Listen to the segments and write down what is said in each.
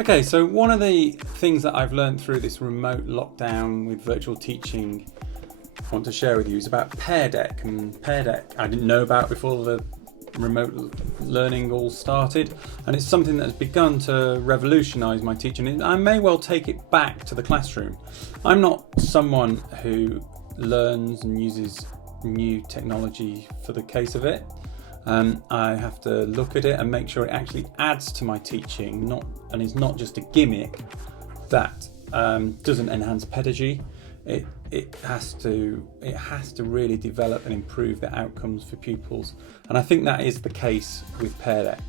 Okay, so one of the things that I've learned through this remote lockdown with virtual teaching I want to share with you is about Pear Deck. And Pear Deck I didn't know about before the remote learning all started, and it's something that has begun to revolutionise my teaching. I may well take it back to the classroom. I'm not someone who learns and uses new technology for the case of it. I have to look at it and make sure it actually adds to my teaching, and is not just a gimmick that doesn't enhance pedagogy. It has to really develop and improve the outcomes for pupils, and I think that is the case with Pear Deck.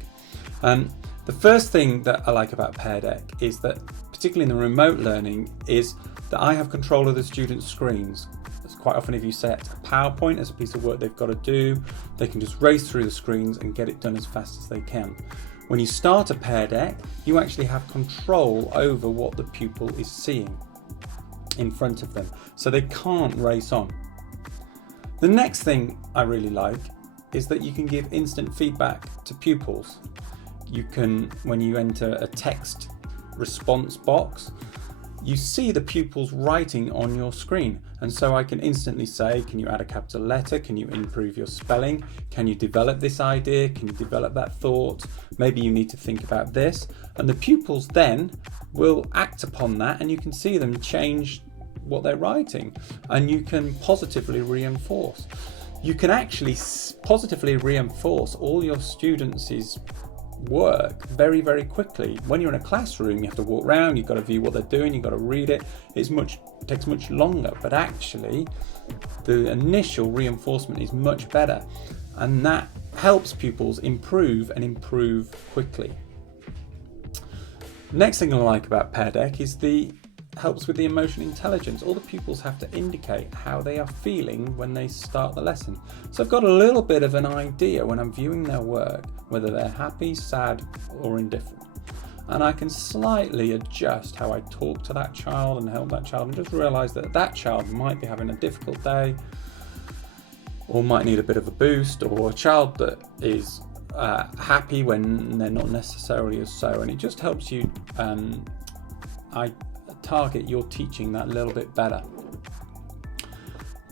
The first thing that I like about Pear Deck is that, particularly in the remote learning, is that I have control of the students' screens. Quite often if you set a PowerPoint as a piece of work they've got to do, they can just race through the screens and get it done as fast as they can. When you start a Pear Deck, you actually have control over what the pupil is seeing in front of them, so they can't race on. The next thing I really like is that you can give instant feedback to pupils. You can, when you enter a text response box, you see the pupils writing on your screen, and so I can instantly say, can you add a capital letter? Can you improve your spelling? Can you develop this idea? Can you develop that thought? Maybe you need to think about this. And the pupils then will act upon that, and you can see them change what they're writing, and you can positively reinforce. You can actually positively reinforce all your students' work very, very quickly. When you're in a classroom, you have to walk around, you've got to view what they're doing, you've got to read it. It takes much longer, but actually the initial reinforcement is much better, and that helps pupils improve quickly. Next thing I like about Pear Deck is helps with the emotional intelligence. All the pupils have to indicate how they are feeling when they start the lesson. So I've got a little bit of an idea when I'm viewing their work, whether they're happy, sad, or indifferent. And I can slightly adjust how I talk to that child and help that child, and just realise that that child might be having a difficult day, or might need a bit of a boost, or a child that is happy when they're not necessarily as so. And it just helps you target your teaching that little bit better.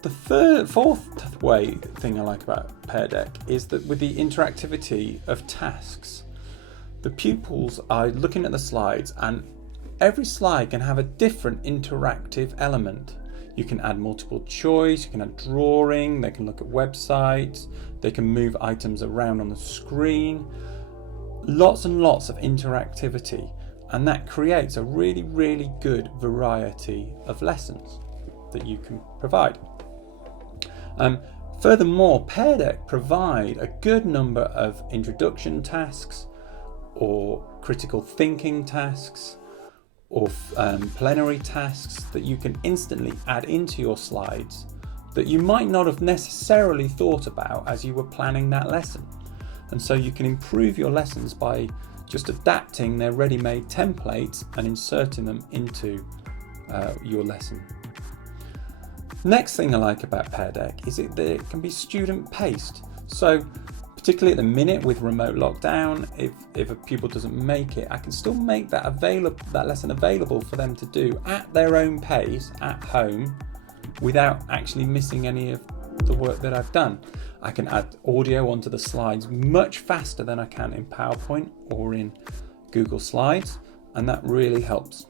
The fourth thing I like about Pear Deck is that with the interactivity of tasks, the pupils are looking at the slides, and every slide can have a different interactive element. You can add multiple choice, you can add drawing, they can look at websites, they can move items around on the screen. Lots and lots of interactivity. And that creates a really, really good variety of lessons that you can provide. Furthermore, Pear Deck provide a good number of introduction tasks, or critical thinking tasks, or plenary tasks that you can instantly add into your slides that you might not have necessarily thought about as you were planning that lesson. And so you can improve your lessons by just adapting their ready-made templates and inserting them into your lesson. Next thing I like about Pear Deck is that it can be student-paced. So particularly at the minute with remote lockdown, if a pupil doesn't make it, I can still make that lesson available for them to do at their own pace at home without actually missing any of the work that I've done. I can add audio onto the slides much faster than I can in PowerPoint or in Google Slides, and that really helps.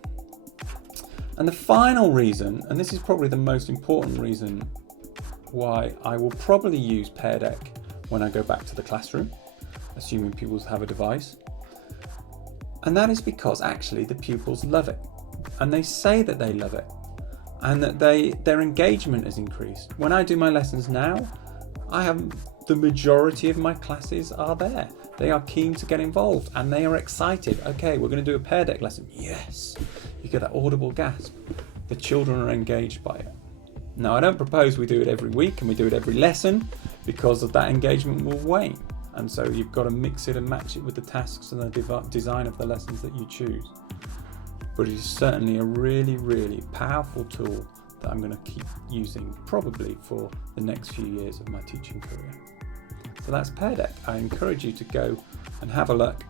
And the final reason, and this is probably the most important reason why I will probably use Pear Deck when I go back to the classroom, assuming pupils have a device, and that is because actually the pupils love it, and they say that they love it, and that their engagement has increased. When I do my lessons now, I have the majority of my classes are there. They are keen to get involved, and they are excited. Okay, we're going to do a Pear Deck lesson. Yes, you get that audible gasp. The children are engaged by it. Now, I don't propose we do it every week and we do it every lesson, because of that engagement will wane. And so you've got to mix it and match it with the tasks and the design of the lessons that you choose. But it is certainly a really, really powerful tool that I'm going to keep using probably for the next few years of my teaching career. So that's Pear Deck. I encourage you to go and have a look